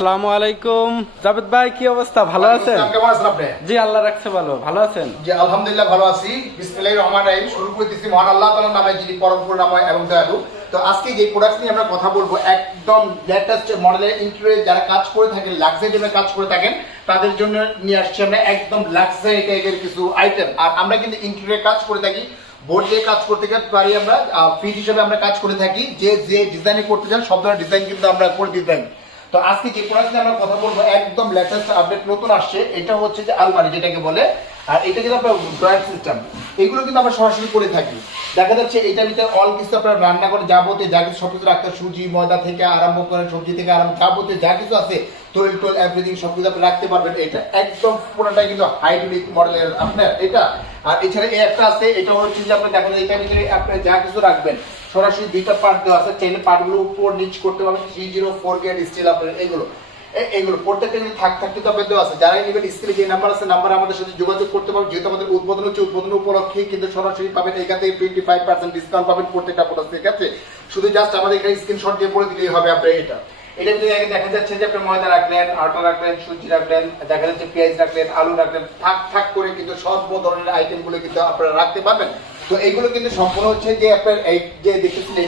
আসসালামু আলাইকুম জাবেদ ভাই, কি অবস্থা? ভালো আছেন? কেমন আছেন আপনি? জি, আল্লাহ রাখছে ভালো। ভালো আছেন? জি আলহামদুলিল্লাহ ভালো আছি। বিসমিল্লাহির রহমানির রহিম। শুরু করতেছি মহান আল্লাহ তাআলার নামে, যিনি পরম করুণাময় এবং দয়ালু। তো আজকে যে প্রোডাক্ট নিয়ে আমরা কথা বলবো, একদম লেটেস্ট মডেলের ইন্টেরিয়র যারা কাজ করে থাকেন, লাক্সারি টাইপের কাজ করে থাকেন, তাদের জন্য নিয়ে আসছি আমরা একদম লাক্সারি টাইপের কিছু আইটেম। আর আমরা কিন্তু ইন্টেরিয়র কাজ করে থাকি, বোর্ড দিয়ে কাজ করতে পারি, আমরা ফিট হিসেবে আমরা কাজ করে থাকি। যে যে ডিজাইনে করতে চান সব ধরনের ডিজাইন কিন্তু আমরা করে দিতে থাকি। তো আজকে যে প্রোডাক্ট নিয়ে আমরা কথা বলবো একদম লেটেস্ট আপডেট নতুন আসছে, এটা হচ্ছে যে আলমারি যেটাকে বলে। আর এটা কিন্তু আপনার ড্রয়ার সিস্টেম, এগুলো কিন্তু আমরা সরাসরি করে থাকি। দেখা যাচ্ছে এটার ভিতরে অল কিছু আপনার রান্না করে যাবতীয় যা কিছু সবকিছু রাখতে, সুজি ময়দা থেকে আরম্ভ করে সবজি থেকে আরম্ভ যাবতীয় যা কিছু আছে, তৈল টোল এভরিথিং সবকিছু আপনি রাখতে পারবেন। এটা একদম পুরোটাই কিন্তু হাইড্রোলিক মডেলের আপনার এটা। আর এছাড়া এই একটা আছে, এটা হচ্ছে যে আপনার দেখা যায় এটার ভিতরে আপনি যা কিছু রাখবেন সরাসরি দুইটা পার্ট দেওয়া আছে, চাইলে পার্টগুলো উপর নিচ করতে পারবেন। 304 গ্রেড স্টিল আপনার এইগুলো প্রত্যেকটা কিন্তু থাকতে তবে দেওয়া আছে। যারাই নেবেন স্ক্রিনে যে নাম্বার আছে, নাম্বারে আমাদের সাথে যোগাযোগ করতে পারবেন। যেহেতু আমাদের উদ্বোধন হচ্ছে, উদ্বোধন উপলক্ষে কিন্তু সরাসরি পাবেন এখান থেকে 25% ডিসকাউন্ট পাবেন প্রত্যেকটা প্রোডাক্টের ক্ষেত্রে। শুধু জাস্ট আমাদের এখানে স্ক্রিনশট দিয়ে পড়ে দিলেই হবে আপনার এটা। এটা কিন্তু দেখা যাচ্ছে যে আপনি ময়দা রাখলেন, আটা রাখলেন, সুজি রাখলেন, দেখা যাচ্ছে পেঁয়াজ রাখলেন, আলু রাখলেন, থাক করে কিন্তু সর্ব ধরনের আইটেমগুলো কিন্তু আপনারা রাখতে পারবেন। তো এইগুলো কিন্তু সম্পূর্ণ হচ্ছে যে আপনার এই যে দেখতেছেন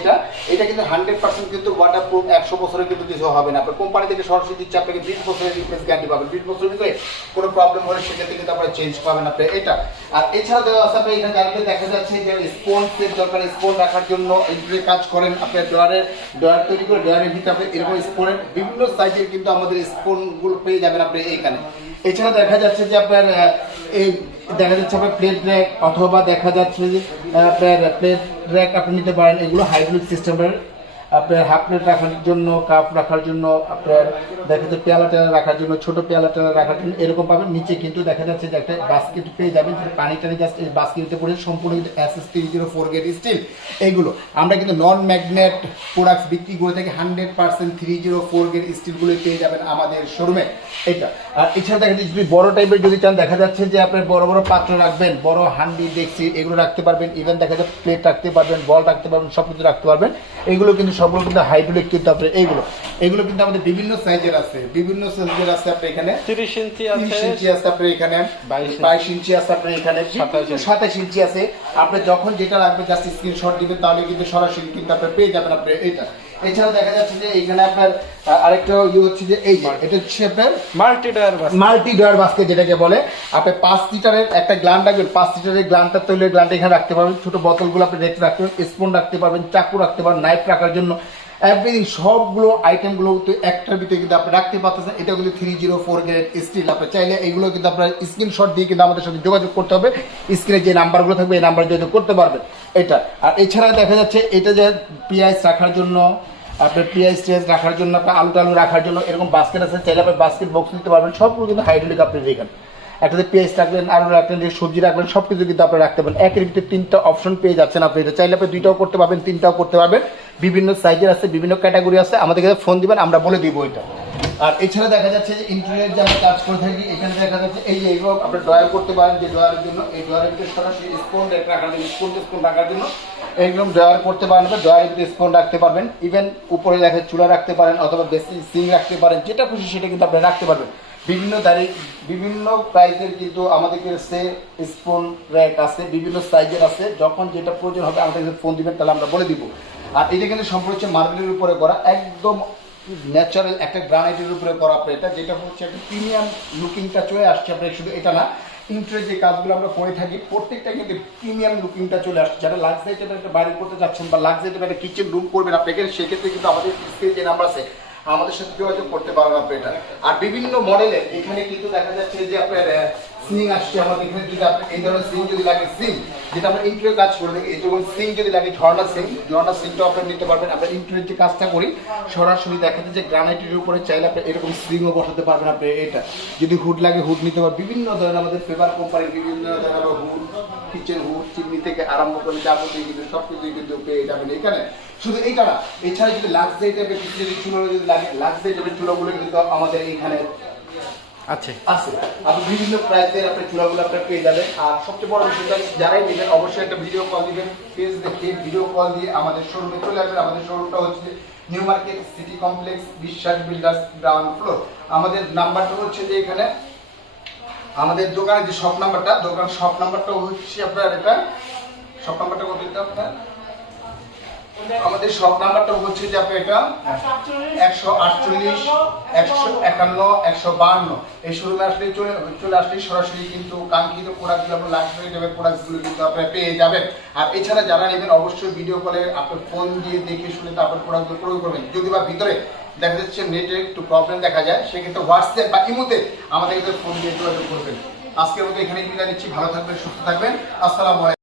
এটা কিন্তু 100% কিন্তু ওয়াটারপ্রুফ, 100 বছরের কিন্তু কিছু হবে না। আপনার কোম্পানি থেকে সরাসরি দিচ্ছে আপনাকে 20 বছরের রিপ্লেস গ্যারান্টি পাবেন। 20 বছরের ভিতরে কোনো প্রবলেম হলে সেক্ষেত্রে কিন্তু আপনারা চেঞ্জ পাবেন আপনি এটা। আর এছাড়া দেওয়া আছে আপনার এখানে জানতে দেখা যাচ্ছে যে স্পঞ্জের দরকার, স্পঞ্জ রাখার জন্য ইন্টেরিয়র কাজ করেন আপনার ড্রয়ার তৈরি করে ড্রয়ারের ভিতরে আপনি এরকম স্পনের বিভিন্ন সাইজের কিন্তু আমাদের স্পনগুলো পেয়ে যাবেন আপনি এইখানে। এছাড়া দেখা যাচ্ছে যে আপনার এই দেখা যাচ্ছে আপনার প্লেট র্যাক, অথবা দেখা যাচ্ছে যে আপনার প্লেট র্যাক আপনি নিতে পারেন। এগুলো হাইড্রোলিক সিস্টেমের, আপনার হাফ প্লেট রাখার জন্য, কাপ রাখার জন্য, আপনার দেখা যাচ্ছে পেয়ালা টেলা রাখার জন্য, ছোট পেয়ালা টেলা রাখার জন্য এরকম পাবেন। নিচে কিন্তু দেখা যাচ্ছে যে একটা বাস্কেট পেয়ে যাবেন, পানি টানি জাস্ট এই বাস্কেটে পড়ে সম্পূর্ণ কিন্তু SS 304 গ্রেড স্টিল। এইগুলো আমরা কিন্তু নন ম্যাগনেট প্রোডাক্টস বিক্রি করে থাকি। 100% 304 গ্রেড স্টিলগুলো পেয়ে যাবেন আমাদের শোরুমে এটা। আর এছাড়া দেখা যাচ্ছে যদি বড় টাইপের যদি চান, দেখা যাচ্ছে যে আপনার বড় বড় পাত্র রাখবেন, বড় হান্ডি ডেকচি এগুলো রাখতে পারবেন। ইভেন দেখা যাচ্ছে প্লেট রাখতে পারবেন, বল রাখতে পারবেন, সব কিছু রাখতে পারবেন। এইগুলো কিন্তু সবগুলো কিন্তু হাইড্রোলিক কিন্তু আপনার এইগুলো কিন্তু আমাদের বিভিন্ন সাইজের আছে, আপনার এখানে 30 ইঞ্চি আছে, 30 ইঞ্চি আছে আপনার এখানে, 22 ইঞ্চি আছে আপনার এখানে, 27 ইঞ্চি আছে। আপনি যখন যেটা রাখবেন জাস্ট স্ক্রিনশট দিবেন, তাহলে কিন্তু সরাসরি কিন্তু আপনি পেয়ে যাবেন আপনার এটা। এছাড়া দেখা যাচ্ছে যে এখানে আপনার আরেকটা হচ্ছে যে এটা হচ্ছে আপনার মাল্টি ডয়ার বাস্কেট যেটাকে বলে। আপনি 5 লিটারের একটা গ্লান রাখবেন, 5 লিটারের গ্লানটা তৈলের গ্লানটা এখানে রাখতে পারবেন। ছোট বোতলগুলো আপনি রেখে রাখতে পারবেন, স্পুন রাখতে পারবেন, চাকু রাখতে পারবেন, নাইফ রাখার জন্য এভরিথিং সবগুলো আইটেমগুলো তো একটার ভিতরে কিন্তু আপনি রাখতে পারতেছেন। এটা কিন্তু 304 গ্রেড স্টিল। আপনি চাইলে এইগুলো কিন্তু আপনার স্ক্রিনশট দিয়ে কিন্তু আমাদের সাথে যোগাযোগ করতে হবে। স্ক্রিনে যে নাম্বারগুলো থাকবে এই নাম্বারে যোগাযোগ করতে পারবেন এটা। আর এছাড়া দেখা যাচ্ছে এটা যে পেঁয়াজ রাখার জন্য, আপনার পেঁয়াজ টেজ রাখার জন্য, আপনার আলু টালু রাখার জন্য এরকম বাস্কেট আছে, চাইলে আপনি বাস্কেট বক্স নিতে পারবেন। সবগুলো কিন্তু হাইড্রোলিক আপনি এখানে একটাতে পেঁয়াজ রাখবেন, আলু রাখবেন, সবজি রাখবেন, সব কিছু কিন্তু আপনি রাখতে পারেন। একের ভিতরে 3টা অপশন পেয়ে যাচ্ছেন আপনি এটা। চাইলে আপনি 2টাও করতে পারবেন, 3টাও করতে পারবেন। বিভিন্ন সাইজের আছে, বিভিন্ন ক্যাটাগরি আছে, আমাদের কাছে ফোন দিবেন, আমরা বলে দিব এটা। আর এছাড়া দেখা যাচ্ছে যে ইন্টেরিয়র যে আমরা কাজ করে থাকি, এখানে দেখা যাচ্ছে এইগুলো আপনি ড্রয়ার করতে পারেন। যে ড্রয়ারের জন্য এই ড্রয়ারের ভিতরে সরাসরি স্পুন রাখার জন্য, স্পুন রাখার জন্য এইরকম ড্রয়ার করতে পারেন। ড্রয়ারের ভিতরে স্পুন রাখতে পারবেন। ইভেন উপরে দেখা চুলা রাখতে পারেন, অথবা বেসিন সিং রাখতে পারেন, যেটা খুশি সেটা কিন্তু আপনি রাখতে পারবেন। বিভিন্ন প্রাইসের কিন্তু আমাদের কাছে স্পুন র্যাক আছে, বিভিন্ন সাইজের আছে। যখন যেটা প্রয়োজন হবে আমাদের ফোন দিবেন, তাহলে আমরা বলে দিব। আর এটা কিন্তু সম্পূর্ণ হচ্ছে মার্বেলের উপরে করা, একদম ন্যাচারাল একটা গ্রানাইটের উপরে করা আপনার এটা, যেটা হচ্ছে একটা প্রিমিয়াম লুকিংটা চলে আসছে আপনার। শুধু এটা না, ইন্টেরিয়র যে কাজগুলো আমরা করে থাকি প্রত্যেকটা কিন্তু প্রিমিয়াম লুকিংটা চলে আসছে। যারা লাক্সারি টাইপের একটা বাড়ি করতে যাচ্ছেন বা লাক্সারি টাইপের একটা কিচেন রুম করবেন আপনাকে, সেক্ষেত্রে কিন্তু আমাদের স্ক্রিনে যে নাম্বার আছে আমাদের সাথে যোগাযোগ করতে পারবেন আপনি এটা। আর বিভিন্ন মডেলের এখানে কিন্তু দেখা যাচ্ছে যে আপনার সিং আসছে আমাদের এখানে। যদি আপনি এই ধরনের সিং যদি লাগে, সিং যেটা আমরা ইন্টেরিয়র কাজ করে থাকি, এরকম সিং যদি লাগে, ঝর্ণা সিংটাও আপনি নিতে পারবেন। আমরা ইন্টেরিয়র যে কাজটা করি সরাসরি দেখা যাচ্ছে যে গ্রানাইটের উপরে চাইলে আপনি এরকম সিংও বসাতে পারবেন আপনি এটা। যদি হুড লাগে হুড নিতে পারবেন। বিভিন্ন ধরনের আমাদের ফেভার কোম্পানির বিভিন্ন ধরনের হুড, কিচেন হুড, চিমনি থেকে আরম্ভ করে যাবতীয় কিন্তু সব কিছুই কিন্তু পেয়ে যাবেন এখানে। শুধু এইটা না, এছাড়া যদি লাক্সারি টাইপের চুলো যদি লাগে, লাক্সারি টাইপের চুলোগুলো কিন্তু আমাদের এইখানে আছে। আপনি বিভিন্ন প্রাইসের আপনি চুলাগুলো আপনার পেয়ে যাবেন। আর সবচেয়ে বড় বিষয়টা, যারাই নেবেন অবশ্যই একটা ভিডিও কল দিবেন। ফেস দেখে ভিডিও কল দিয়ে আমাদের শোরুমে চলে আসবেন। আমাদের শোরুমটা হচ্ছে নিউ মার্কেট সিটি কমপ্লেক্স বিশ্বাস বিল্ডার্স গ্রাউন্ড ফ্লোর। আমাদের নাম্বারটা হচ্ছে যে এখানে আমাদের দোকানের যে শপ নাম্বারটা, দোকান শপ নাম্বারটা হচ্ছে আপনার এটা শপ নাম্বারটা কত এটা আপনার আমাদের শপ নাম্বারটা হচ্ছে যে আপনার এটা 148 151 152। এই শোরুমে আসলে চলে আসলে সরাসরি কিন্তু কাঙ্ক্ষিত প্রোডাক্টগুলো আপনার লাক্সারি টাইপের প্রোডাক্টগুলো কিন্তু আপনারা পেয়ে যাবেন। আর এছাড়া যারা নেবেন অবশ্যই ভিডিও কলে আপনার ফোন দিয়ে দেখে শুনে তারপর প্রোডাক্টগুলো ক্রয় করবেন। যদি বা ভিতরে দেখা যাচ্ছে নেটে একটু প্রবলেম দেখা যায়, সেক্ষেত্রে হোয়াটসঅ্যাপ বা ইমোতে আমাদের ফোন দিয়ে যোগাযোগ করবেন। আজকের মতো এখানেই বিদায় নিচ্ছি। ভালো থাকবেন, সুস্থ থাকবেন। আসসালামু আলাইকুম।